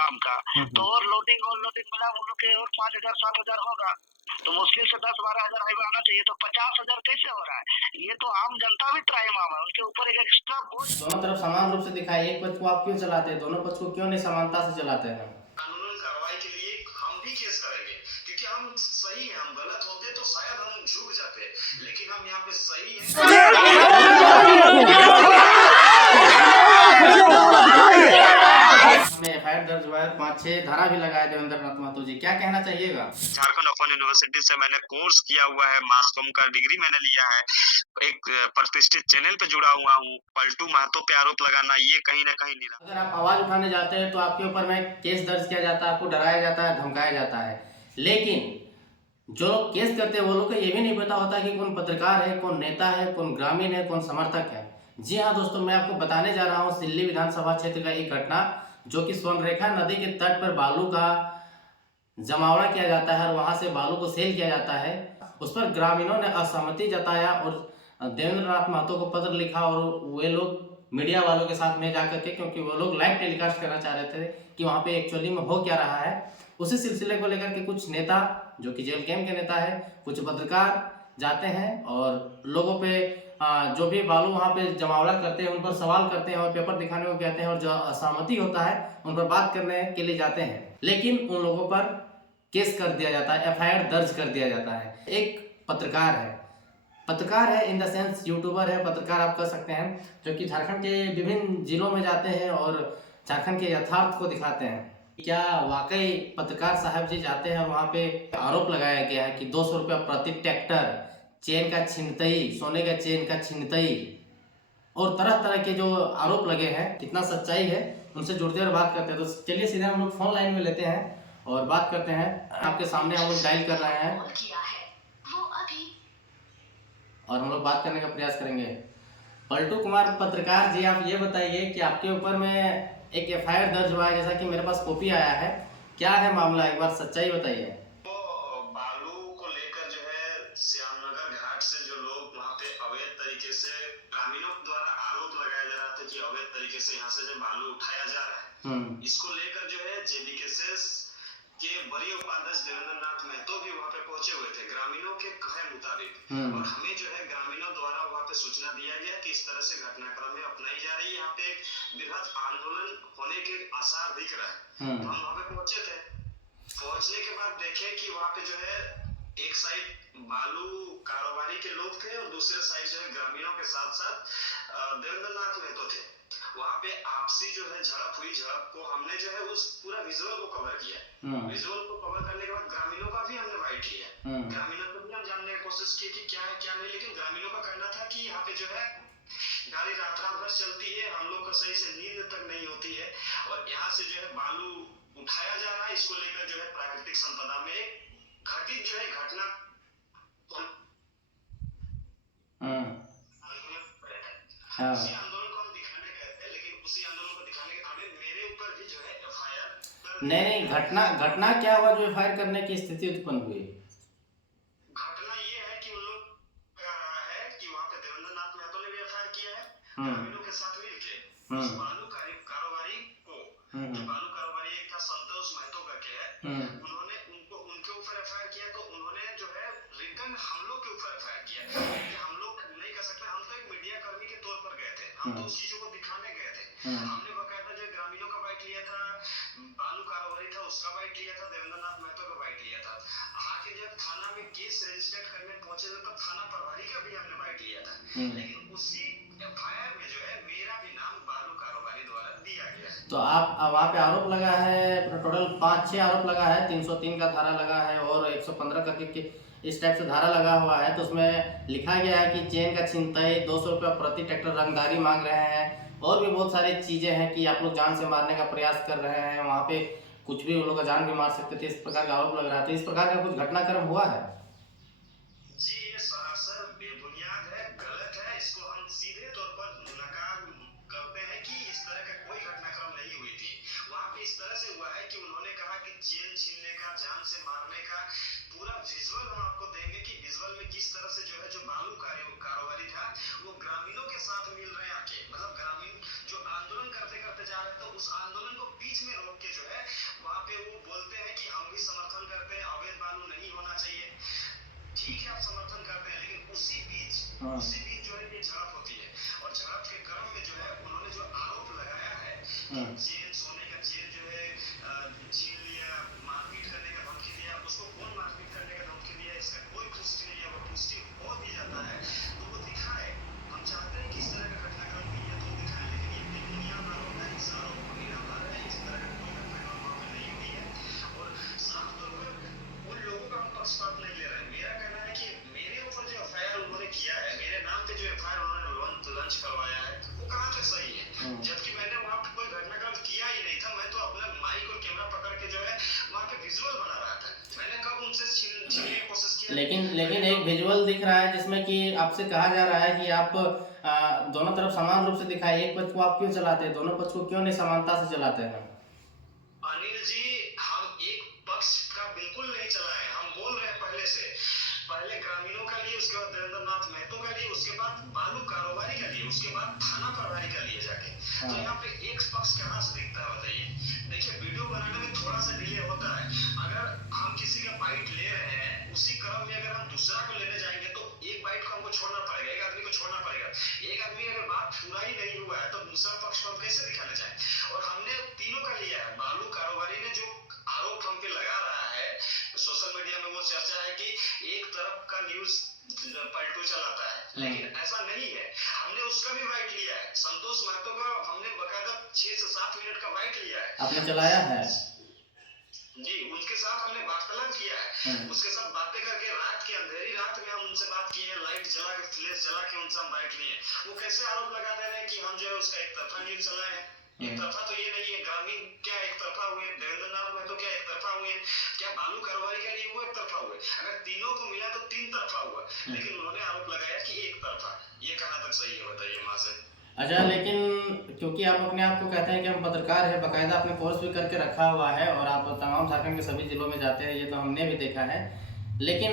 नाम का, तो और लोडिंग मिला उन लोग के और 5,000 7,000 होगा, तो मुश्किल से 10-12 हजार हाईवे आना चाहिए, तो 50,000 कैसे हो रहा है? ये तो आम जनता भी त्राहिमाम है, उनके ऊपर एक एक्स्ट्रा बोझ। दोनों तरफ समान रूप से दिखाई, एक पक्ष को आप क्यों चलाते हैं, दोनों पक्ष को क्यों नहीं समानता से चलाते हैं? कानूनन कार्रवाई के लिए हम भी केस करेंगे, क्योंकि हम सही है, हम गलत होते तो शायद हम झुक जाते, लेकिन हम यहाँ पे सही है। एफआईआर दर्ज हुआ है, 5-6 धारा भी लगाया देवेंद्र नाथ महतो जी, क्या कहना चाहिएगा? झारखंड ओपन यूनिवर्सिटी से मैंने कोर्स किया हुआ है, मास कॉम का डिग्री मैंने लिया है, एक प्रतिष्ठित चैनल पे जुड़ा हुआ हूँ। पलटू महतो पे आरोप लगाना ये कहीं ना कहीं नहीं। अगर आप आवाज उठाने जाते हैं तो आपके ऊपर में केस दर्ज किया जाता है, आपको डराया जाता है, धमकाया जाता है, लेकिन जो लोग केस करते हैं वो लोग को ये भी नहीं पता होता कि कौन पत्रकार है, कौन नेता है, कौन ग्रामीण है, कौन समर्थक है। जी हाँ दोस्तों, मैं आपको बताने जा रहा हूँ सिल्ली विधानसभा क्षेत्र का एक घटना, जो कि स्वर्णरेखा नदी के तट पर बालू का जमावड़ा किया जाता है और वहां से बालू को सेल किया जाता है। उस पर ग्रामीणों ने असहमति जताया और देवेंद्र नाथ महतो को पत्र लिखा, और वे लोग मीडिया वालों के साथ में जाकर के, क्योंकि वो लोग लाइव टेलीकास्ट करना चाह रहे थे कि वहाँ पे एक्चुअली में हो क्या रहा है, उसी सिलसिले को लेकर के कुछ नेता जो कि जेल कैंप के नेता है, कुछ पत्रकार जाते हैं और लोगों पे जो भी बालू वहाँ पे जमावड़ा करते हैं उन पर सवाल करते हैं और पेपर दिखाने को कहते हैं, और जो असहमति होता है उन पर बात करने के लिए जाते हैं, लेकिन उन लोगों पर केस कर दिया जाता है, एफआईआर दर्ज कर दिया जाता है। एक पत्रकार है इन द सेंस यूट्यूबर है, पत्रकार आप कह सकते हैं, जो कि झारखंड के विभिन्न जिलों में जाते हैं और झारखंड के यथार्थ को दिखाते हैं। क्या वाकई पत्रकार साहब जी जाते हैं और वहाँ पे आरोप लगाया गया है कि 200 रुपया प्रति ट्रैक्टर, चेन का छिनतई, सोने का चेन का छिनतई, और तरह तरह के जो आरोप लगे हैं, कितना सच्चाई है, उनसे जुड़ते हुए बात करते हैं। तो चलिए सीधे हम लोग फोन लाइन में लेते हैं और बात करते हैं। आपके सामने हम लोग डायल कर रहे हैं और हम लोग बात करने का प्रयास करेंगे। पलटू कुमार पत्रकार जी, आप ये बताइए कि आपके ऊपर में एक एफआईआर दर्ज हुआ है, जैसा कि मेरे पास कॉपी आया है, क्या है मामला, एक बार सच्चाई बताइए। तो बालू को लेकर जो है श्यामनगर घाट से जो लोग वहाँ पे अवैध तरीके से ग्रामीणों द्वारा आरोप लगाया जा रहा था कि अवैध तरीके से यहाँ से जो बालू उठाया जा रहा है, इसको लेकर जो है जेडीकेएस के वरीय उपाध्यक्ष देवेंद्र नाथ महतो भी वहाँ पे पहुंचे हुए थे, ग्रामीणों के कहे मुताबिक, और हमें जो है ग्रामीणों द्वारा वहाँ पे सूचना दिया गया कि इस तरह से घटनाक्रम में अपनाई जा रही है, यहाँ पे एक बृहद आंदोलन होने के आसार दिख रहा है। तो हम वहाँ पे पहुंचे थे, पहुंचने के बाद देखे कि वहाँ पे जो है एक साइड बालू कारोबारी के लोग थे और दूसरे साइड जो है ग्रामीणों के साथ साथ देवेंद्र नाथ महतो थे। वहाँ पे आपसी जो है झड़प हुई, झड़प को हमने जो है उस पूरा विजुअल को कवर किया। विजुअल को कवर करने के बाद ग्रामीणों का भी हमने बाइट लिया, ग्रामीणों को भी हम जानने की कोशिश की कि क्या है क्या नहीं, लेकिन ग्रामीणों का कहना था कि यहाँ पे जो है गाड़ी रात भर चलती है, हम लोग को सही से नींद तक नहीं होती है, और यहाँ से जो है बालू उठाया जा रहा है, इसको लेकर जो है प्राकृतिक संपदा में घटित जो है घटना उसी आंदोलन को हम दिखाने गए थे, लेकिन उसी आंदोलन को दिखाने के आगे मेरे ऊपर भी जो है एफआईआर नहीं, घटना क्या हुआ जो एफआईआर करने की स्थिति उत्पन्न हुई? घटना ये है कि उन लोग कह रहा है कि वहाँ पे देवेंद्र नाथ महतो ने भी एफआईआर किया है, ग्रामीणों के साथ मिलके उस बालू कारोबारी को, जो बालू कारोबारी एक था संतोष महतो करके है, उन्होंने उनके ऊपर एफआईआर किया, तो उन्होंने जो है रिटर्न हम लोग के ऊपर एफआईआर किया। हम लोग नहीं कर सकते, हम तो एक मीडिया कर्मी के तौर पर गए थे, हम तो उस चीजों को दिखाने गए थे, हमने बकायदा जो ग्रामीणों का बाइट लिया था, बालू कारोबारी था उसका बाइट लिया था, देवेंद्र नाथ महतो का बाइट लिया था। आके जब थाना में केस रजिस्टर करने पहुंचे थे तब थाना प्रभारी का भी हमने बाइट लिया था, लेकिन उसी एफआईआर में जो है मेरा भी नाम बालू कारोबारी द्वारा दिया गया है। तो आप वहाँ पे आरोप लगा है, टोटल 5-6 आरोप लगा है, 303 का धारा लगा है और 115 का इस टाइप से धारा लगा हुआ है। तो उसमें लिखा गया है कि चेन का छिनतई, 200 रुपया प्रति ट्रैक्टर रंगदारी मांग रहे हैं, और भी बहुत सारी चीज़ें हैं कि आप लोग जान से मारने का प्रयास कर रहे हैं, वहाँ पे कुछ भी उन लोग का जान भी मार सकते थे, इस प्रकार का आरोप लग रहा है। तो इस प्रकार का कुछ घटनाक्रम हुआ है? जी, ये सरासर बेबुनियाद है, गलत है, इसको हम सीधे तौर पर नकार करते हैं कि इस तरह का कोई घटनाक्रम नहीं हुई थी। वहाँ पे इस तरह से हुआ है कि उन्होंने कहा कि चेन छीनने का, जान से मारने का पूरा विजुअल हम आपको देंगे कि विजुअल में किस तरह से जो है जो बालू कारोबारी था वो ग्रामीणों के साथ मिल रहे आके, मतलब ग्रामीण जो आंदोलन करते करते जा रहे थे, तो उस आंदोलन को बीच में रोक के जो है हाँ। उसी बीच जो है ये झड़प होती है, और झड़प के क्रम में जो है उन्होंने जो आरोप लगाया है कि हाँ। चेन, सोने का चेन जो है छीन लिया, मारपीट करने का धमकी दिया। उसको कौन मारपीट करने का धमकी दिया, इसका कोई पुष्टि नहीं है। वो पुष्टि हो भी जाता है तो वो दिखाए। हम चाहते हैं कि इस तरह का घटनाक्रम हुई है तो दिखाए, लेकिन ये बेबुनियाद आरोप है, इस आरोप को निराधार है, इस तरह का कोई घटनाक्रम वहाँ पे नहीं हुई है। और साफ तौर पर उन लोगों का हम पक्षपात नहीं ले रहे हैं। मेरा कहना है कि मेरे ऊपर जो एफआईआर उन्होंने किया है, मेरे नाम पे जो एफआईआर उन्होंने लॉन्च करवाया है, वो कहाँ तक सही है, जबकि मैंने वहाँ पे कोई घटनाक्रम किया ही नहीं था। मैं तो अपना माइक और कैमरा पकड़ के जो है वहाँ पे विजुअल बना रहा था। मैंने कब उनसे छीनने की कोशिश की? लेकिन एक विजुअल दिख रहा है जिसमें कि आपसे कहा जा रहा है कि आप दोनों तरफ समान रूप से दिखाए, एक पक्ष को आप क्यों चलाते हैं, दोनों पक्ष को क्यों नहीं समानता से चलाते हैं? अनिल जी, हम एक पक्ष का बिल्कुल नहीं चलाए। हम बोल रहे हैं पहले ग्रामीणों का लिए, उसके बाद देवेंद्रनाथ महतो का लिए, उसके बाद बालू कारोबारी का लिए, उसके बाद थाना प्रभारी का लिए जाके। तो यहाँ पे एक पक्ष कहाँ से दिखता है बताइए? देखिए, वीडियो बनाने में थोड़ा सा डिले होता है। अगर हम किसी का बाइट ले रहे हैं, उसी क्रम में अगर हम दूसरा को लेने जाएंगे तो एक बाइट को हमको छोड़ना पड़ेगा, एक आदमी को छोड़ना पड़ेगा। एक आदमी अगर बात पूरा ही नहीं हुआ है तो दूसरा पक्ष को हम कैसे दिखाना चाहें? और हमने तीनों का लिया है। बालू कारोबारी ने जो आरोप हम पे लगा रहा है, सोशल मीडिया में वो चर्चा है कि एक तरफ का न्यूज पलटू चलाता है, लेकिन ऐसा नहीं है। हमने उसका भी बाइट लिया है। संतोष महतो का हमने बकायदा 6 से 7 मिनट का बाइट लिया है। आपने चलाया है जी, उनके साथ हमने वार्तालाप किया है। उसके साथ बातें करके रात की अंधेरी रात में हम उनसे बात की है, लाइट जला के, फ्लैश जला के उनसे हम बाइट लिए। वो कैसे आरोप लगा दे रहे हैं कि हम जो है उसका एक तरफा न्यूज चलाए हैं। एक तरफा तो ये नहीं है। ग्रामीण क्या एक तरफा हुए, देवेंद्रनाथ महतो क्या एक तरफा हुए, क्या बालू कारोबारी के लिए वो एक तरफा हुए? अगर तीनों को मिला तो 3 तरफा हुआ, लेकिन उन्होंने आरोप लगाया कि एक तरफा। ये कहाँ तक सही है बताइए माँ से? अच्छा, लेकिन क्योंकि आप अपने आप को कहते हैं कि हम पत्रकार हैं, बाकायदा आपने कोर्स भी करके रखा हुआ है और आप तमाम झारखंड के सभी जिलों में जाते हैं, ये तो हमने भी देखा है। लेकिन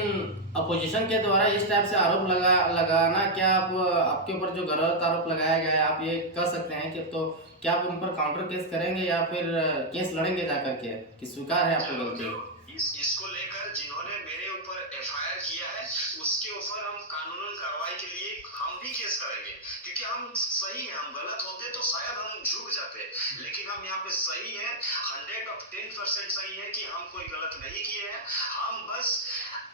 अपोजिशन के द्वारा इस टाइप से आरोप लगाना, क्या आप आपके ऊपर जो गलत आरोप लगाया गया है, आप ये कह सकते हैं कि तो क्या आप उन पर काउंटर केस करेंगे या फिर केस लड़ेंगे जाकर के कि स्वीकार है आपको गलती? इसको लेकर जिन्होंने मेरे ऊपर एफआईआर किया है, उसके ऊपर हम कानूनन कार्रवाई के लिए हम भी केस करेंगे, क्योंकि हम सही हैं। हम गलत होते तो शायद हम झुक जाते, लेकिन हम यहाँ पे सही हैं। 110% सही है कि हम कोई गलत नहीं किए हैं। हम बस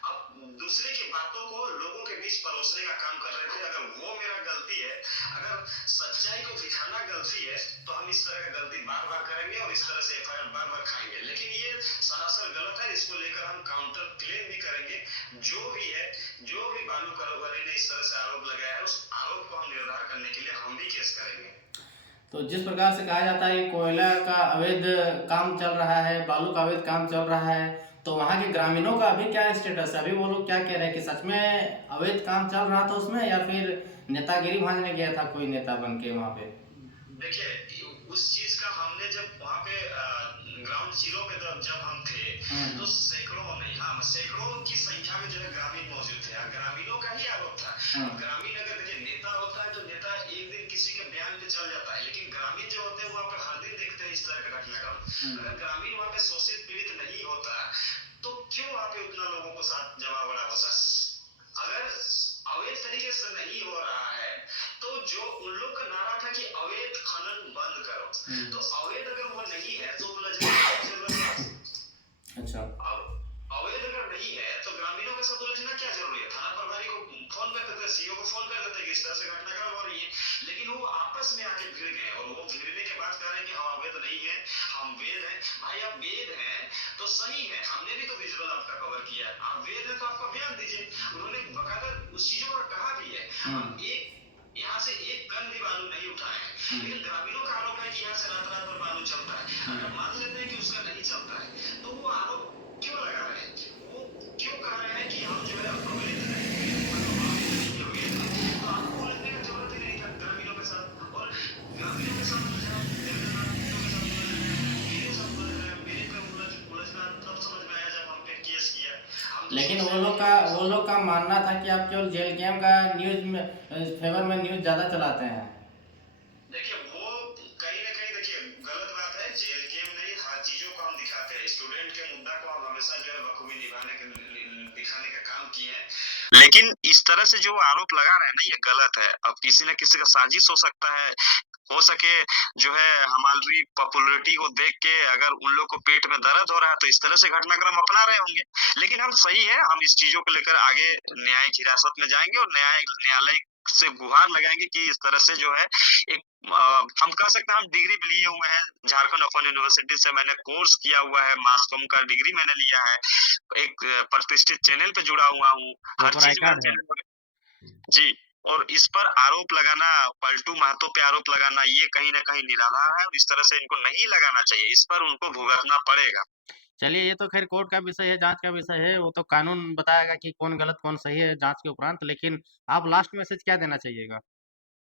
अब दूसरे की बातों को लोगों के बीच परोसने का काम कर रहे थे। अगर वो मेरा गलती है, अगर सच्चाई को दिखाना गलती है, तो हम इस तरह का गलती बार बार करेंगे और इस तरह से एफआईआर बार बार खाएंगे। लेकिन ये सरासर गलत है। इसको लेकर हम काउंटर क्लेम भी करेंगे। जो भी है, जो भी बालू कारोबारी ने इस तरह से आरोप लगाया है, उस आरोप को हम निर्धार करने के लिए हम भी केस करेंगे। तो जिस प्रकार से कहा जाता है कि कोयला का अवैध काम चल रहा है, बालू का अवैध काम चल रहा है, तो वहाँ के ग्रामीणों का अभी क्या स्टेटस है? अभी वो लोग क्या कह रहे हैं कि सच में अवैध काम चल रहा था उसमें, या फिर नेतागिरी भांजने गया था कोई नेता बन के वहाँ पे? देखिए, उस चीज का हमने जब वहाँ पे ग्राउंड जीरो पे जब हम थे, तो सैकड़ों नहीं, हाँ, सैकड़ों की संख्या में जो है ग्रामीण मौजूद थे। ग्रामीणों का ही आरोप था। ग्रामीण अगर देखिए नेता होता है तो नेता एक दिन किसी के बयान पे चल जाता है, लेकिन ग्रामीण जो होते हैं वहाँ पे हर दिन देखते हैं इस तरह का घटनाक्रम। अगर ग्रामीण वहाँ पे शोषित पीड़ित नहीं होता तो क्यों वहाँ पे उतना लोगों को साथ जमा बड़ा होता? अगर अवैध तरीके से नहीं हो रहा है तो जो उन लोग का नारा था कि अवैध खनन बंद करो, तो अवैध अगर वो नहीं है तो उलझने की जरूरत है। अच्छा, अवैध अगर नहीं है तो ग्रामीणों के साथ उलझना क्या जरूरी है? थाना प्रभारी को फोन कर देते, सीओ को फोन कर देते कि इस तरह से घटनाक्रम हो रही है, लेकिन वो आपस में आके भिड़ गए और वो भिड़ने के बाद कह रहे हैं कि हम अवैध नहीं है, हम वेद हैं। भाई, आप वेद हैं तो सही है, हमने भी तो विजुअल आपका कवर किया। आप वेद है तो आपका बयान दीजिए। उन्होंने बकायदा उस चीजों का कहा भी है। हम एक यहाँ से एक गन भी बालू नहीं उठाए हैं, लेकिन ग्रामीणों का आरोप है कि यहाँ से रात रात भर बालू चलता है। अगर मान लेते हैं कि उसका नहीं चलता है तो वो आरोप क्यों लगा रहे हैं? वो क्यों कह रहे हैं कि हम जो है अवैध है? तो आपको उलझने की जरूरत ही नहीं था ग्रामीणों के साथ। और ग्रामीणों के साथ उलझना तब समझ में आया जब हम पे केस किया। लेकिन वो लोग का मानना था कि आप केवल जेल गेम का न्यूज में फेवर में न्यूज ज्यादा चलाते हैं। देखिए, वो कहीं ना कहीं देखिए गलत बात है। जेल गेम नहीं, हर चीजों को हम दिखाते हैं। स्टूडेंट के मुद्दा को हम हमेशा जो है बखूबी दिखाने का काम किए हैं। लेकिन इस तरह से जो आरोप लगा रहे हैं ना, ये गलत है। अब किसी न किसी का साजिश हो सकता है, हो सके जो है हमारी पॉपुलैरिटी को देख के अगर उन लोग को पेट में दर्द हो रहा है तो इस तरह से घटनाक्रम अपना रहे होंगे। लेकिन हम सही है, हम इस चीजों को लेकर आगे न्यायिक हिरासत में जाएंगे और न्यायालय से गुहार लगाएंगे कि इस तरह से जो है एक हम कह सकते हैं हम डिग्री भी लिए हुए हैं झारखंड ओपन यूनिवर्सिटी से, मैंने कोर्स किया हुआ है, मास कॉम का डिग्री मैंने लिया है, एक प्रतिष्ठित चैनल पे जुड़ा हुआ हूँ, हर चीज में चैनल जी। और इस पर आरोप लगाना, पलटू महतो पे आरोप लगाना, ये कहीं ना कहीं निराधार है और इस तरह से इनको नहीं लगाना चाहिए, इस पर उनको भुगतना पड़ेगा। चलिए, ये तो खैर कोर्ट का विषय है, जांच का विषय है, वो तो कानून बताएगा कि कौन गलत कौन सही है जांच के उपरांत। लेकिन आप लास्ट मैसेज क्या देना चाहिएगा?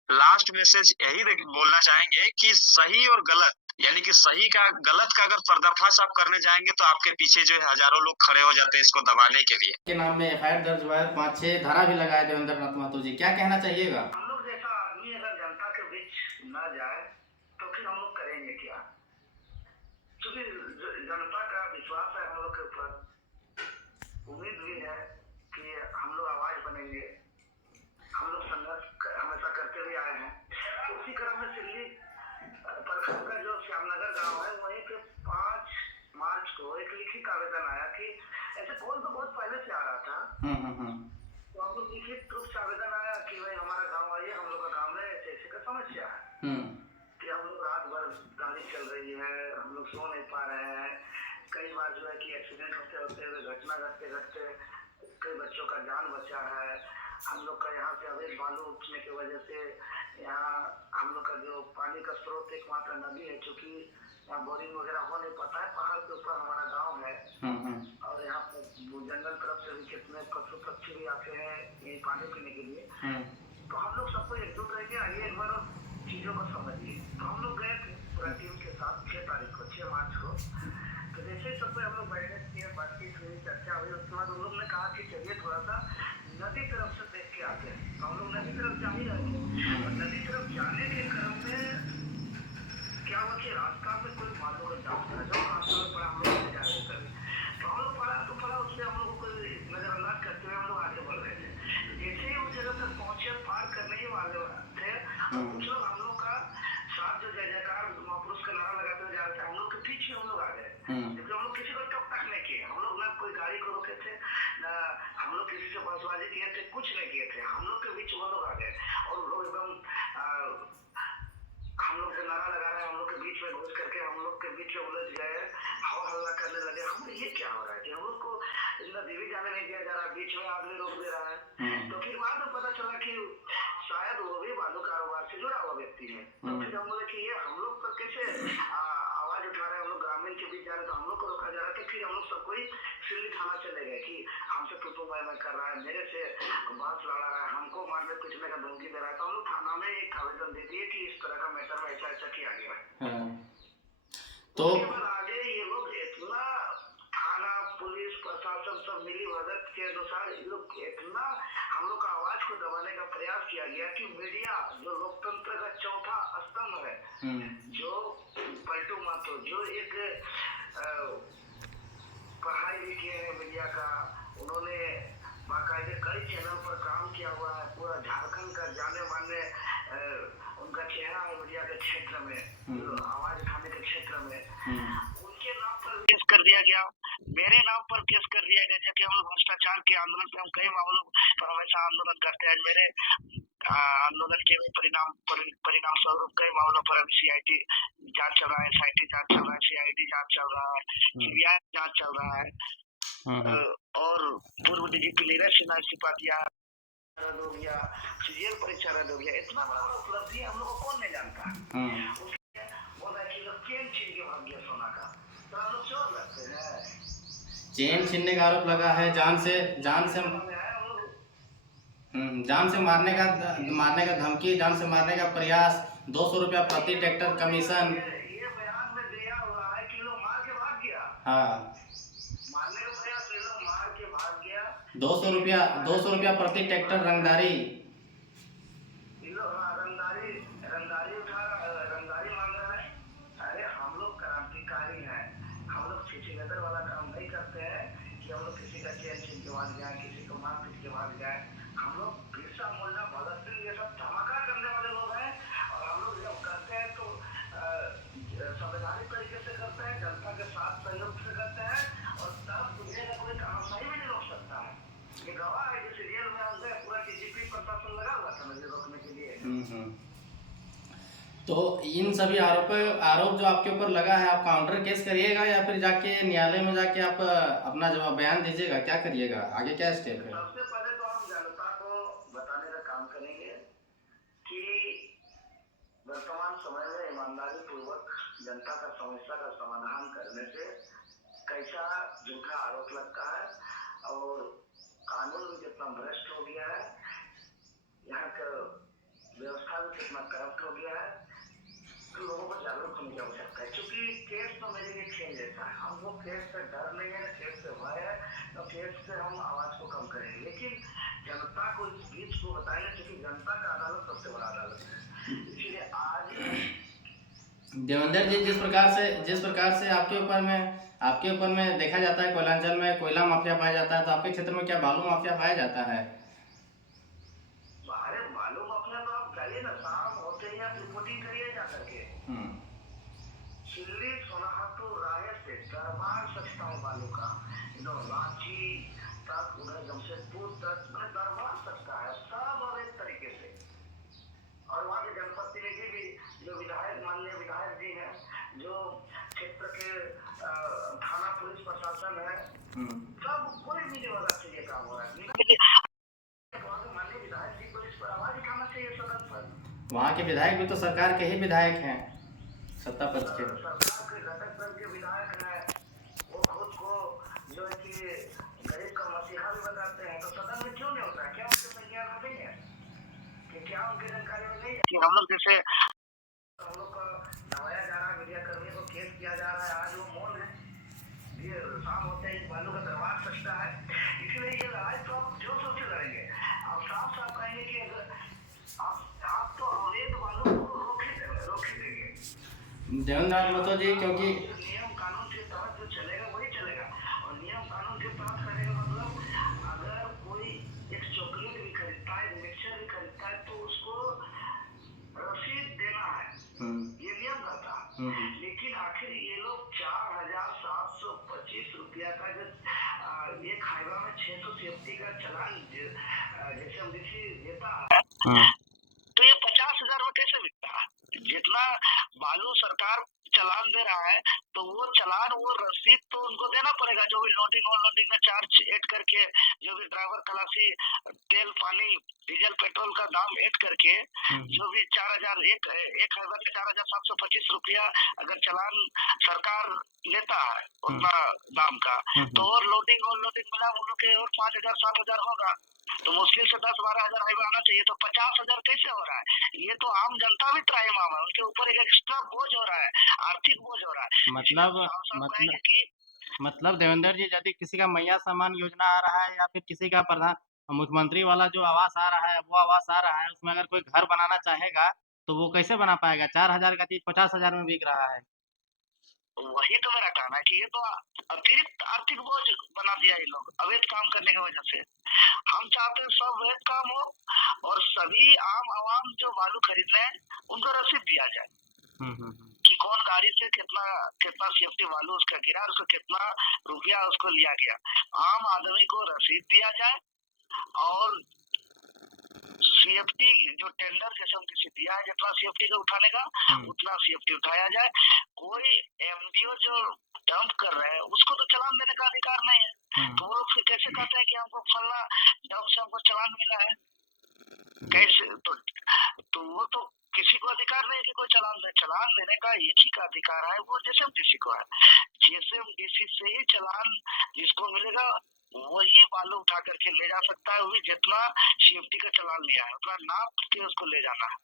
लास्ट मैसेज यही बोलना चाहेंगे कि सही और गलत, यानी कि सही का गलत का अगर पर्दाफाश आप करने जाएंगे तो आपके पीछे जो है हजारों लोग खड़े हो जाते हैं इसको दबाने के लिए। के नाम में एफआईआर दर्ज हुआ है, 5-6 धारा भी लगाए देवेंद्र नाथ महतो जी, क्या कहना चाहिएगा? हम लोग जैसा आदमी अगर जनता के बीच न जाए तो फिर हम लोग करेंगे क्या? क्योंकि जनता का विश्वास है हम लोग के ऊपर, उम्मीद भी है कि हम लोग आवाज बनेंगे, हम लोग संघर्ष हमेशा करते हुए आए हैं। उसी क्रम में सिल्ली प्रखंड का जो श्यामनगर गांव है वहीं पे 5 मार्च को एक लिखित आवेदन आया कि ऐसे कॉल तो बहुत पहले से आ रहा था, तो हम लोग लिखित रूप से आवेदन आया कि भाई हमारा गांव आइए, हम लोग का गांव में ऐसे ऐसे का समस्या है कि हम लोग रात भर गाड़ी चल रही है, हम लोग सो नहीं पा रहे हैं, कई बार जो है कि एक्सीडेंट होते होते हुए घटना घटते घटते कई बच्चों का जान बचा है। हम लोग का यहाँ से अवैध बालू उठने की वजह से यहाँ हम लोग का जो पानी का स्रोत एकमात्र नदी है, चूंकि यहाँ बोरिंग वगैरह हो नहीं पाता है, पहाड़ के ऊपर हमारा गाँव है और यहाँ पर जंगल तरफ से भी कितने पशु पक्षी भी आते हैं ये पानी पीने के लिए। तो हम लोग सबको एकजुट रहेंगे, आइए एक बार चीजों को समझिए। तो हम लोग गए थे पूरा टीम के साथ 6 तारीख को, 6 मार्च को। तो जैसे ही सबको हम लोग बैठे थे, बातचीत हुई, चर्चा हुई, उसके बाद उन लोग ने कहा कि चलिए थोड़ा सा नदी तरफ से देख के आते हैं। तो हम लोग नदी तरफ जा ही रहे थे और नदी तरफ जाने के क्रम में क्या हुआ कि रास्ता में कोई बालू का डाल था जो रास्ता में पड़ा, हम लोग जा रहे थे। तो हम लोग पड़ा उससे हम लोग को नजरअंदाज करते हुए हम लोग आगे बढ़ रहे थे। जैसे ही उस जगह तक पहुंचे, पार करने ही वाले थे, कुछ लोग हम लोग का साथ जो जय जयकार महापुरुष का नारा लगाते हुए जा रहे थे, हम लोग के पीछे हम लोग आ गए, क्योंकि हम लोग किसी को टक तक नहीं किए, हम लोग ना कोई गाड़ी को रोके थे, ना हम लोग किसी से बसबाजी किए थे, कुछ नहीं किए थे, हम लोग के बीच वो लोग आ गए और लोग एकदम हम लोग से नारा लगा रहे हैं, हम लोग के बीच में घुस करके हम लोग के बीच में उलझ गए, हवा हल्ला करने लगे। हम ये क्या हो रहा है कि हम लोग को नदी भी जाने नहीं दिया जा रहा, बीच में आदमी रोक दे रहा है। तो फिर बाद में पता चला कि शायद वो भी बालू कारोबार से जुड़ा हुआ व्यक्ति है। तो फिर हम बोले कि ये हम लोग पर कैसे आवाज उठा रहे हैं, हम लोग ग्रामीण के बीच जा रहे, तो हम लोग को रोका जा रहा है। फिर हम लोग सब कोई सिल्ली थाना चले गए कि हमसे टुटू मैं कर रहा है, मेरे से बात लड़ा रहा है, हमको मारने पीटने का धमकी दे रहा है। तो हम लोग थाना में एक आवेदन दे दिए कि इस तरह का मैटर में ऐसा ऐसा किया गया है। तो आगे ये लोग इतना थाना पुलिस प्रशासन सब मिली भगत के अनुसार ये लोग इतना हम लोग का आवाज को दबाने का प्रयास किया गया कि मीडिया जो लोकतंत्र का चौथा स्तंभ है, जो पलटू महतो जो एक पढ़ाई भी किए हैं मीडिया का, उन्होंने बाकायदे कई चैनल पर काम किया हुआ है, पूरा झारखंड का जाने माने उनका चेहरा है मीडिया के क्षेत्र में, आवाज उठाने के क्षेत्र में। उनके नाम पर केस कर दिया गया, मेरे नाम पर केस कर दिया गया, जबकि हम लोग भ्रष्टाचार के आंदोलन पे हम कई मामलों पर हमेशा आंदोलन करते हैं। मेरे आंदोलन के परिणाम स्वरूप कई मामलों पर अभी सीआईडी जांच चल रहा है, एसआईटी जांच चल रहा है, सीआईडी जांच चल रहा है, सीबीआई जांच चल रहा है और पूर्व डीजीपी नीरज सिन्हा इस्तीफा दिया रद्द हो गया, सीजीएल परीक्षा रद्द हो गया। इतना बड़ा उपलब्धि हम लोग को कौन नहीं जानता। वो चेन छीन के भाग गया सोना का, तो हम लोग चोर लगते हैं। चेन छीनने का आरोप लगा है, जान से मारने का धमकी, जान से मारने का प्रयास, 200 रुपया प्रति ट्रैक्टर कमीशन। ये बयान में दिया हुआ है कि लोग मार के भाग गया। मारने का प्रयास, लोग मार के भाग गया। 200 रुपया प्रति ट्रैक्टर रंगदारी रंगदारी मांग रहा है। अरे हम लोग क्रांतिकारी हैं, हम लोग छिछिगदर वाला काम नहीं करते हैं कि हम लोग किसी का चेन छीन के भाग जाए, किसी को मार पीट के भाग जाए। हम लोग बिरसा मुंडा, भगत सिंह ये सब धमाका करने वाले लोग हैं, और हम लोग जब करते हैं तो संवैधानिक तरीके से करते हैं, जनता के साथ सहयोग से करते हैं, और तब दुनिया का कोई तानाशाही भी नहीं रोक सकता है। ये गवाह है, जिस सीरियल में हम गए पूरा डीजीपी प्रशासन लगा हुआ था मुझे रोकने के लिए। तो इन सभी आरोप जो आपके ऊपर लगा है, आप काउंटर केस करिएगा या फिर जाके न्यायालय में जाके आप अपना जवाब बयान दीजिएगा, क्या करिएगा, आगे क्या स्टेप है? सबसे पहले तो हम जनता को बताने का काम करेंगे कि वर्तमान समय में ईमानदारी पूर्वक जनता का समस्या का समाधान करने से कैसा झूठा आरोप लगता है, और कानून भी कितना भ्रष्ट हो गया है, यहाँ का व्यवस्था भी कितना करप्ट हो गया है, तो लोगों को जागरूक होने की आवश्यकता है। क्योंकि केस तो मेरे लिए खेल जैसा है, हमको केस से डर नहीं है, केस से भय है, तो केस से हम आवाज को कम करेंगे, लेकिन जनता को इस बीच को बताएंगे, क्योंकि जनता का अदालत सबसे बड़ा अदालत है। इसलिए आज देवेंद्र जी, जिस प्रकार से आपके ऊपर में देखा जाता है कोयलांचल में कोयला माफिया पाया जाता है, तो आपके क्षेत्र में क्या बालू माफिया पाया जाता है? अरे बालू माफिया तो आप जाइए ना, शाम होते ही आप रिपोर्टिंग करिए जा करके। दिल्ली सोनाहातुर राय से दरबार सकता है बालू का, इधर रांची तक, उधर जमशेदपुर तक, मतलब दरबार सकता है सब अवैध तरीके से। और वहाँ के जनप्रतिनिधि भी, जो विधायक, माननीय विधायक जी हैं, जो क्षेत्र के थाना पुलिस प्रशासन है, सब कोई भी जगह से ये काम हो रहा है। माननीय विधायक जी को इस पर आवाज उठाना चाहिए सदन पर। वहाँ के विधायक भी तो सरकार के ही विधायक हैं, सत्ता पक्ष के। सरकार के घटक दल के विधायक हैं, वो खुद को जो है कि गरीब का मसीहा भी बताते हैं, तो सदन में क्यों नहीं होता है? क्या उनके संज्ञान में नहीं है कि क्या उनकी जानकारी में नहीं है कि हम लोग जैसे हम लोग को दबाया जा रहा है, मीडिया कर्मी को केस किया जा रहा है, आज वो मौन है, ये शाम होते ही बालू का दरबार सकता है। इसलिए ये लड़ाई तो आप जो सोचे लड़ेंगे, आप साफ साफ कहेंगे कि अगर आप तो अवैध बालू को रोक ही देंगे। देवेंद्र महतो जी, क्योंकि नियम कानून के तहत जो चलेगा वही चलेगा, और नियम कानून के तहत करने का मतलब, अगर कोई एक चॉकलेट भी खरीदता है, मिक्सचर भी खरीदता है, तो उसको रसीद देना है, ये नियम कहता है। लेकिन आखिर ये लोग 4,725 रुपया का जो एक हाइवा में 600 सेफ्टी का चलान जैसे हम देता है, तो ये 50,000 में कैसे बिकता है? जितना बालू सरकार चलान दे रहा है, तो वो चलान, वो रसीद तो उनको देना पड़ेगा, जो भी लोडिंग और अनलोडिंग में चार्ज ऐड करके, जो भी ड्राइवर खलासी, तेल पानी डीजल पेट्रोल का दाम ऐड करके, जो भी 4,000 एक हाइवा के 4,725 रुपया अगर चलान सरकार लेता है उतना दाम का, तो और लोडिंग और अनलोडिंग मिला उन लोग के और 5,000 7,000 होगा, तो मुश्किल से 10-12,000 हाइवा आना चाहिए, तो 50,000 कैसे हो रहा है? ये तो आम जनता भी त्राहिमाम है, उनके ऊपर एक एक्स्ट्रा बोझ हो रहा है, आर्थिक बोझ हो रहा है। मतलब देवेंद्र जी, यदि किसी का मैया सम्मान योजना आ रहा है या फिर किसी का प्रधान मुख्यमंत्री वाला जो आवास आ रहा है, वो आवास आ रहा है, उसमें अगर कोई घर बनाना चाहेगा तो वो कैसे बना पाएगा? 4,000 का चीज 50,000 में बिक रहा है। वही तो मेरा कहना है कि ये तो अतिरिक्त आर्थिक बोझ बना दिया ये लोग अवैध काम करने की वजह से। हम चाहते हैं सब वैध काम हो, और सभी आम आवाम जो बालू खरीद रहे हैं उनको रसीद दिया जाए कि कौन गाड़ी से कितना सेफ्टी बालू उसका गिरा, उसको कितना रुपया उसको लिया गया, आम आदमी को रसीद दिया जाए, और सीएफटी जो टेंडर जैसे हम किसी दिया है, जितना सीएफटी का उठाने का उतना सीएफटी उठाया जाए। कोई एमडीओ जो डंप कर रहे हैं उसको तो चालान देने का अधिकार नहीं है, तो वो लोग फिर कैसे कहते हैं कि हमको फलना डंप से हमको चालान मिला है? कैसे? तो वो तो किसी को अधिकार नहीं कि कोई चालान दे। चालान देने का एक ही का अधिकार है, वो जेएसएमडीसी को है। जेएसएमडीसी से ही चालान जिसको मिलेगा वही बालू उठा करके ले जा सकता है, वही जितना सेफ्टी का चालान लिया है उतना नाप के उसको ले जाना है,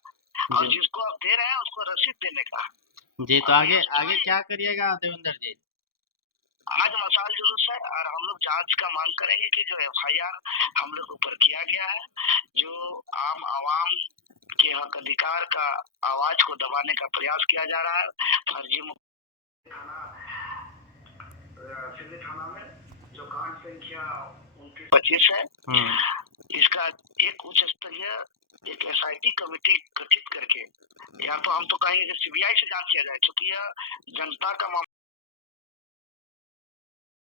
और जिसको आप दे रहे हैं उसको रसीद देने का। जी, तो आगे क्या करिएगा देवेंद्र जी? आज मसाल जुलूस है, और हम लोग जांच का मांग करेंगे कि जो एफआईआर हम लोग ऊपर किया गया है, जो आम आवाम के हक अधिकार का आवाज को दबाने का प्रयास किया जा रहा है, फर्जी थाना सिल्ली थाना में जो कांड संख्या 29-25 है। इसका एक उच्च स्तरीय एक SIT कमेटी गठित करके, या तो हम तो कहेंगे कि CBI से जांच किया जाए, क्योंकि यह जनता का